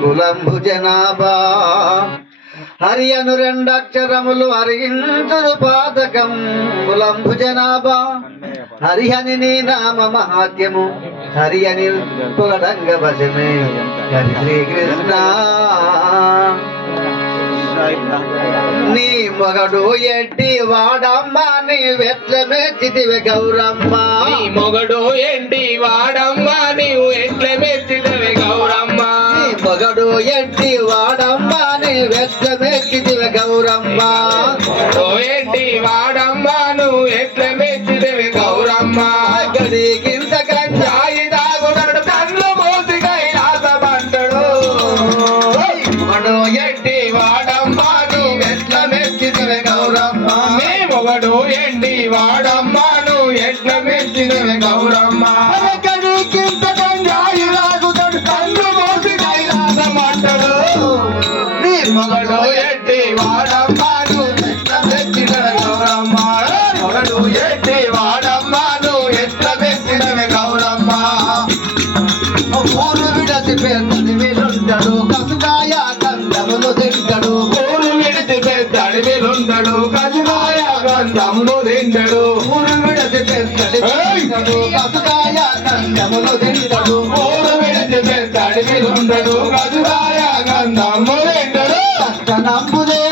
బులంబు జనాభా. హరి అను రెండక్షరములు హరించుడు పాతకం బులంబు జనాభా. హరి అని నీ నామ మహాత్యము. హరి అని పొగడంగ వశమే హరి శ్రీకృష్ణ. నీ మొగడు ఎట్టి వాడమ్మ నీ వెట్ల మెచ్చితివి గౌరమ్మ. మొగడు ఏంటి వా రాగుతాడు కళ్ళు మోసి కైలాసమంటడు. నీ మొగడు మొగడు ఎట్టి వాడమ్మాను ఎట్ల మెచ్చిన గౌరమ్మ. మొగడు ఎట్టి వాడ అడవిలుండడు కజుమాయ గంధములు తిండడు ఊరు విడసి పెద్దది వీలుంటాడు కసుకాయ కందములు తింటాడు ఊరు విడిచి పెద్ద అడవిలుండడు కజుమాయ గంధములు తిండడు నమ్ముదే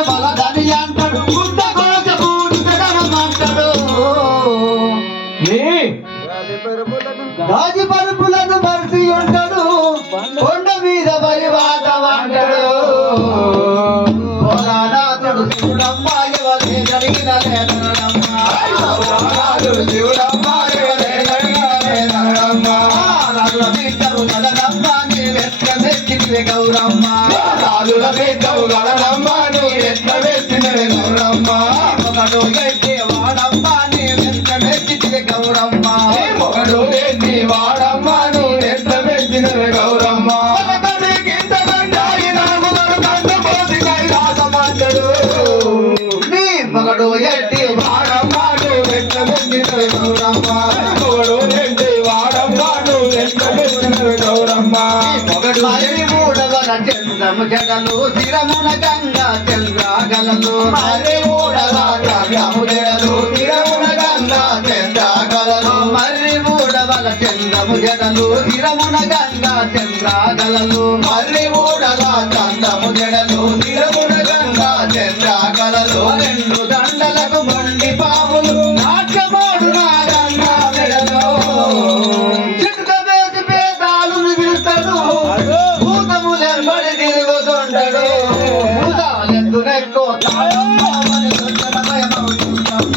గౌరమ్మ. రాజుల బిడ్డవు గలనమ్మ నువ్వు గౌరమ్మ ఒకడు ఎడ్డి వాడమ్మ, నీవెట్ల గౌరమ్మ. మొగడు ఏంటి వాడమ్మ నువ్వు ఎట్ల గౌరమ్మ మొగడు మరి మూడవల చంద్రము జడలు తిరమున గంగా చంద్రాగలలు. మరి మూడవ ద్రవ్యము జడలు తిరమున గంగా చంద్రాగలలు. మరి మూడవల చంద్రము జడలు తిరమున గంగా చంద్రాగలలు. మరి మూడవ చంద్రము జడలు తిరమున గంగా చంద్రాగలలు. రెండు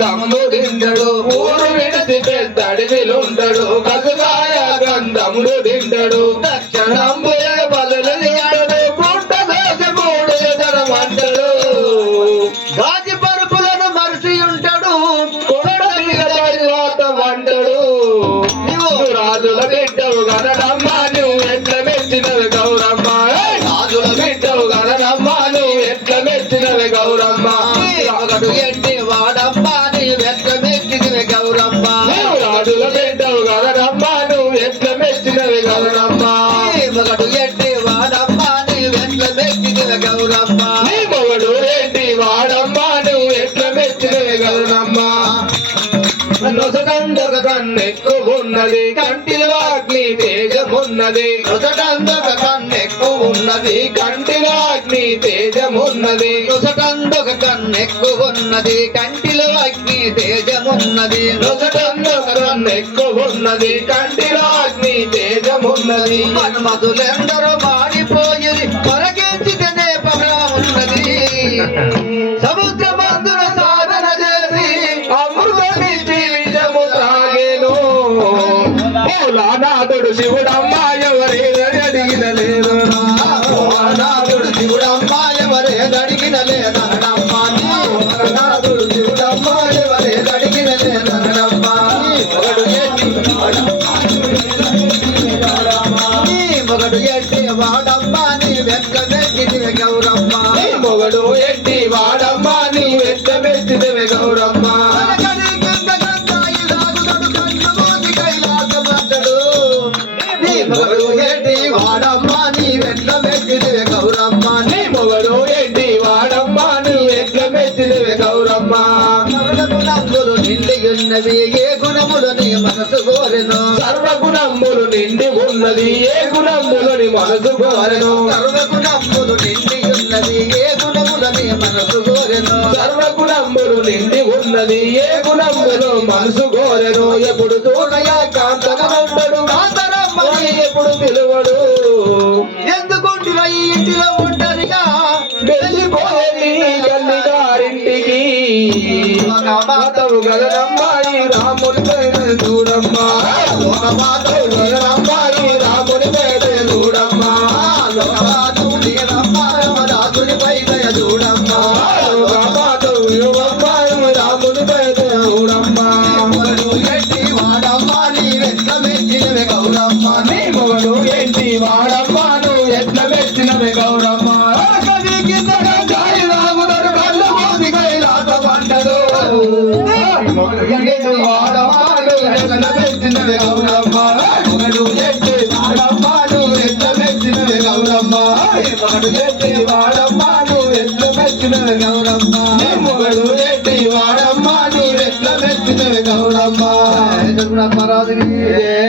తమ్ముడు ఉంటాడు ఊరు విడిచి పెద్ద అడవిలుండడు కసుగాయ గౌరమ్మ. మొగడు ఏంటి వాడమ్మ? నువ్వు ఎట్లా మెచ్చినే గౌరమ్మ? నొసగండొక కన్నెక్కువ ఉన్నది కంటిలో అగ్ని తేజమున్నది. నొసటందొక కన్నెక్కువ ఉన్నది కంటిలో అగ్ని తేజమున్నది. నొసటందొక కన్నెక్కువ ఉన్నది కంటిలో అగ్ని తేజమున్నది. నొసటందొక కన్నెక్కువ ఉన్నది కంటిలో అగ్ని తేజమున్నది. మన్మధులెందరూ నాథుడు శివుడమ్మ ఎవరేదని అడిగిన లేదోనా ఓ అనాథుడు శివుడమ్మ అడిగిన లేదా ఉన్నవి ఏ గుణములని మనసు కోరెను? సర్వగుణములు నిండి ఉన్నది ఏ గుణములని మనసు కోరెను? సర్వగుణములు నిండి ఉన్నవి ఏ గుణములని మనసు కోరెను? సర్వగుణములు నిండి ఉన్నది ఏ గుణములు మనసు కోరెను? ఎప్పుడు చూడయా కాంతనడు కాంతరమ్మని ఎప్పుడు పిలువడు? ఎందుకుంటివ ఈ ఇంటిలో ఒంటరిగా? వెళ్ళిపోయి గల్లి గారింటికి ఒక మాత మాతవు పైన చూడమ్మా ఒక మాత రాముని పైన చూడమ్మా లోకాలు నేనమ్మా రాజుని పై దయ చూడమ్మా మొగడు ఏంటి వాడమ్మాను ఎట్ల మెచ్చినవి గౌరమ్మ. నీ మొగడు ఎట్ల గౌరమ్మ. రాజుని జై